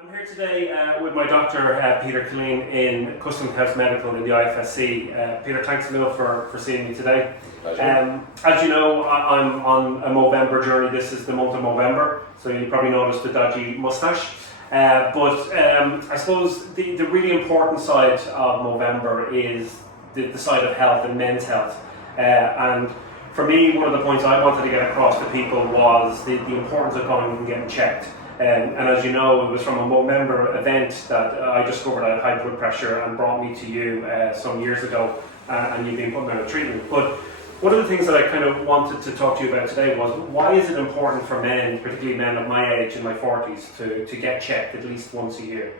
I'm here today with my doctor, Peter Kileen, in Custom House Medical in the IFSC. Peter, thanks a million for seeing me today. As you know, I'm on a Movember journey. This is the month of Movember, so you probably noticed the dodgy moustache. But I suppose the really important side of Movember is the side of health and men's health. And for me, one of the points I wanted to get across to people was the importance of going and getting checked. And as you know, it was from a Movember event that I discovered I had high blood pressure and brought me to you some years ago, and you've been putting me on a treatment. But one of the things that I kind of wanted to talk to you about today was, why is it important for men, particularly men of my age, in my 40s, to get checked at least once a year?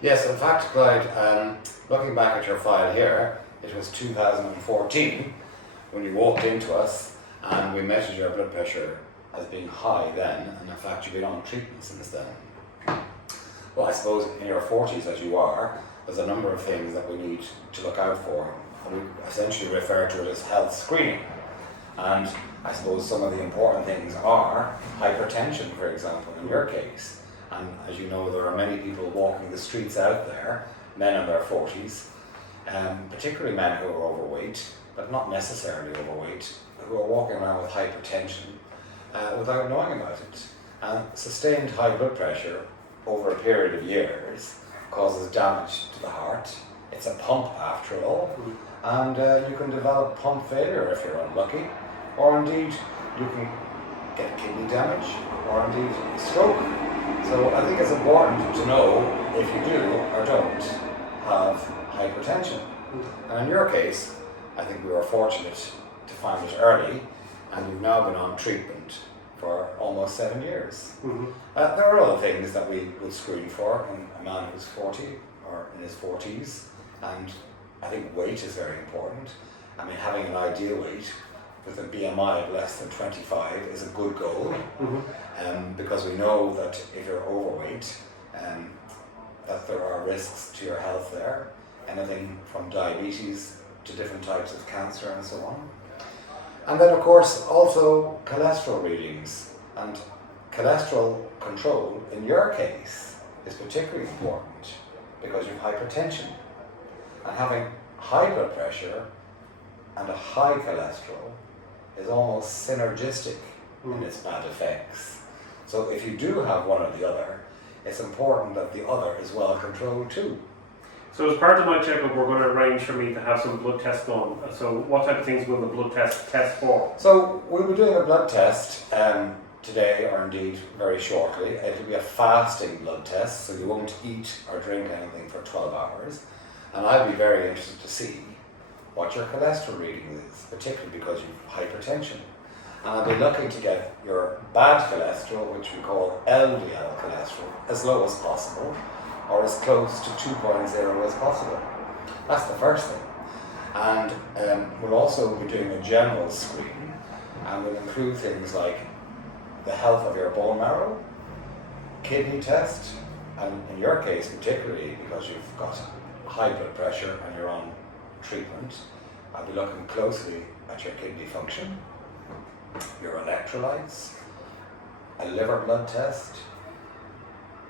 Yes, in fact, Clyde, looking back at your file here, it was 2014 when you walked into us and we measured your blood pressure as being high then, and in fact you've been on treatment since then. Well, I suppose in your 40s as you are, there's a number of things that we need to look out for. We essentially refer to it as health screening. And I suppose some of the important things are hypertension, for example, in your case. And as you know, there are many people walking the streets out there, men in their 40s, particularly men who are overweight, but not necessarily overweight, who are walking around with hypertension without knowing about it. And sustained high blood pressure over a period of years causes damage to the heart. It's a pump after all, and you can develop pump failure if you're unlucky, or indeed you can get kidney damage, or indeed stroke. So I think it's important to know if you do or don't have hypertension. And in your case, I think we were fortunate to find it early, and you've now been on treatment for almost 7 years. There are other things that we would screen for in a man who's 40 or in his 40s, and I think weight is very important. I mean, having an ideal weight with a BMI of less than 25 is a good goal, because we know that if you're overweight, that there are risks to your health there, anything from diabetes to different types of cancer and so on. And then of course also cholesterol readings, and cholesterol control in your case is particularly important because you have hypertension, and having high blood pressure and a high cholesterol is almost synergistic in its bad effects. So if you do have one or the other, it's important that the other is well controlled too. So as part of my checkup, we're going to arrange for me to have some blood tests done. So what type of things will the blood test for? So we'll be doing a blood test today, or indeed very shortly. It'll be a fasting blood test, so you won't eat or drink anything for 12 hours. And I'll be very interested to see what your cholesterol reading is, particularly because you have hypertension. And I'll be looking to get your bad cholesterol, which we call LDL cholesterol, as low as possible, or as close to 2.0 as possible. That's the first thing. And we'll also be doing a general screen, and we'll include things like the health of your bone marrow, kidney test, and in your case particularly because you've got high blood pressure and you're on treatment, I'll be looking closely at your kidney function, your electrolytes, a liver blood test,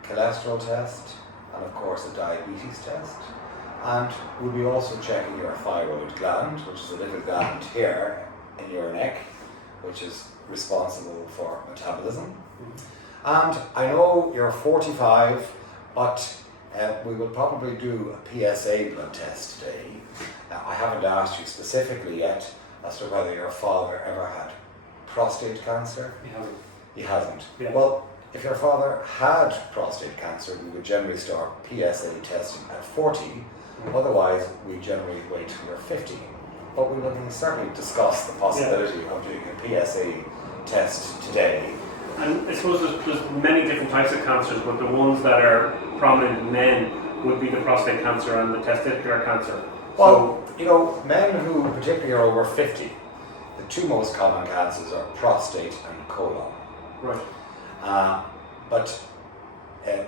cholesterol test, and of course a diabetes test. And we'll be also checking your thyroid gland, which is a little gland here in your neck, which is responsible for metabolism. And I know you're 45, but we will probably do a PSA blood test today. I haven't asked you specifically yet as to whether your father ever had prostate cancer. He hasn't. Yeah. Well, if your father had prostate cancer, we would generally start PSA testing at 40. Otherwise, we generally wait till you're 50. But we will certainly discuss the possibility of doing a PSA test today. And I suppose there's many different types of cancers, but the ones that are prominent in men would be the prostate cancer and the testicular cancer. Well, you know, men who particularly are over 50, the two most common cancers are prostate and colon. Right. But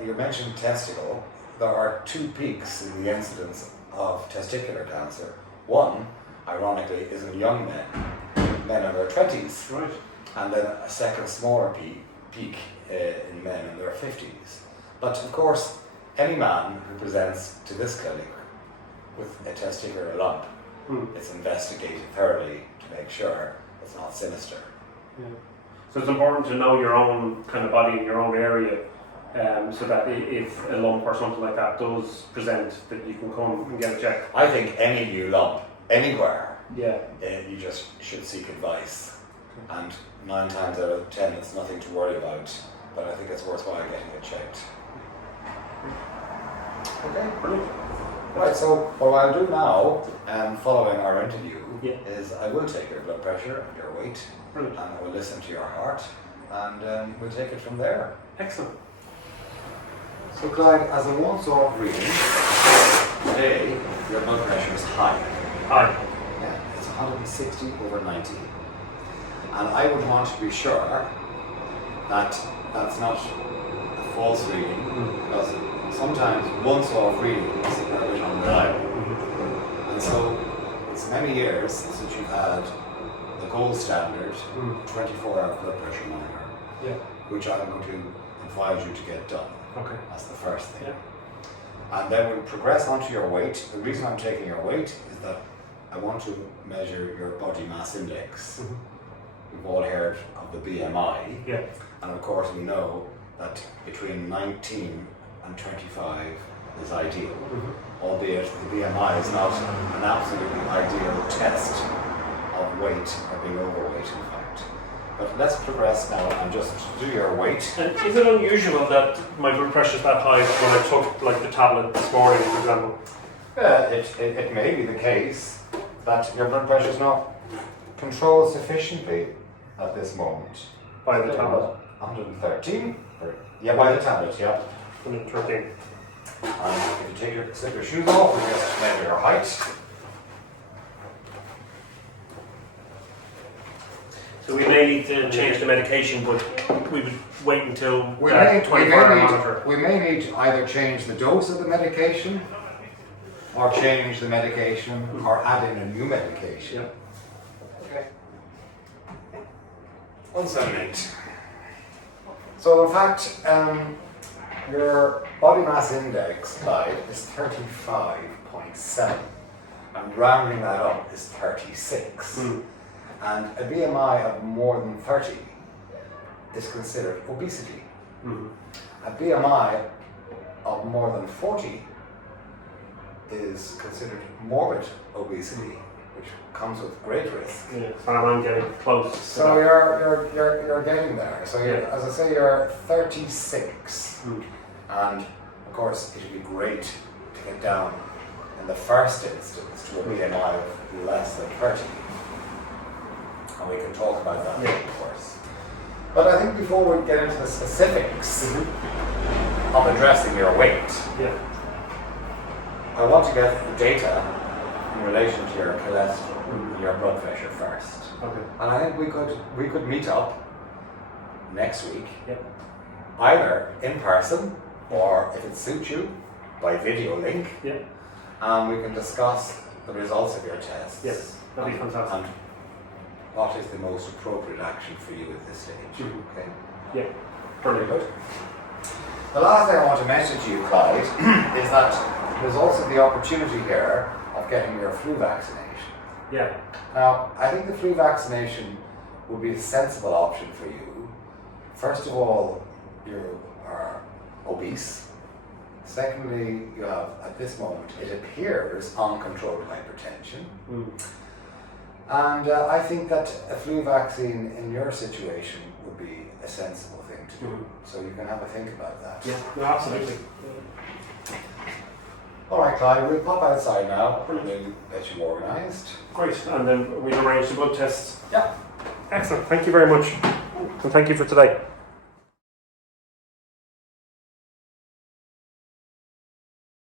you mentioned testicle. There are two peaks in the incidence of testicular cancer. One, ironically, is in young men in their 20s. Right. And then a second smaller peak in men in their 50s. But of course, any man who presents to this clinic with a testicular lump, it's investigated thoroughly to make sure it's not sinister. Yeah. So it's important to know your own kind of body in your own area, so that if a lump or something like that does present, that you can come and get it checked. I think any new lump, anywhere, Yeah. you just should seek advice. And 9 times out of 10, it's nothing to worry about, but I think it's worthwhile getting it checked. Okay, Brilliant. right, so what I'll do now, following our interview, Yeah. is I will take your blood pressure and your weight, Brilliant. and I will listen to your heart, and we'll take it from there. Excellent. So Clyde, as a once-off reading, today your blood pressure is high. Hi. Yeah, it's 160/90. And I would want to be sure that that's not a false reading, because sometimes once-off readings are a bit unreliable. And so it's many years since you've had the gold standard 24-hour blood pressure monitor, Yeah. which I'm going to advise you to get done. Okay. That's the first thing. Yeah. And then we'll progress onto your weight. The reason I'm taking your weight is that I want to measure your body mass index. We've all heard of the BMI. Yeah. And of course we know that between 19 and 25 is ideal. Albeit the BMI is not an absolutely ideal test of weight or being overweight in fact. But let's progress now and just do your weight. And is it unusual that my blood pressure is that high when I took like the tablet this morning, for example? It may be the case that your blood pressure is not controlled sufficiently at this moment. By the tablet? 113? Yeah, by the tablet, yeah. 113. And if you slip your shoes off, we just measure your height. So we may need to change the medication, but we would wait until We 24-hour monitor. may need to either change the dose of the medication, or change the medication, or add in a new medication. Yeah. Okay. 178. So in fact, your body mass index, Clyde, is 35.7, and rounding that up is 36. And a BMI of more than 30 is considered obesity. A BMI of more than 40 is considered morbid obesity, which comes with great risk. Yeah. So I'm getting close. to So that. you're getting there. So as I say, you're 36, and of course it would be great to get down in the first instance to a BMI of less than 30. And we can talk about that, of course. But I think before we get into the specifics of addressing your weight, I want to get the data in relation to your cholesterol and your blood pressure first. Okay. And I think we could meet up next week, Yep. either in person or, if it suits you, by video link, Yeah. and we can discuss the results of your tests. Yes. That'd be fantastic. And what is the most appropriate action for you at this stage? Okay. Yeah. Very Brilliant. good. The last thing I want to mention to you, Clyde, is that there's also the opportunity here of getting your flu vaccination. Yeah. Now, I think the flu vaccination would be a sensible option for you. First of all, you are obese. Secondly, you have, at this moment, it appears, uncontrolled hypertension. And I think that a flu vaccine in your situation would be a sensible thing to do. So you can have a think about that. Yeah. No, absolutely. All right, Clyde, we'll pop outside now and we'll get you organised. Great. And then we'll arrange the blood tests. Yeah. Excellent. Thank you very much. And thank you for today.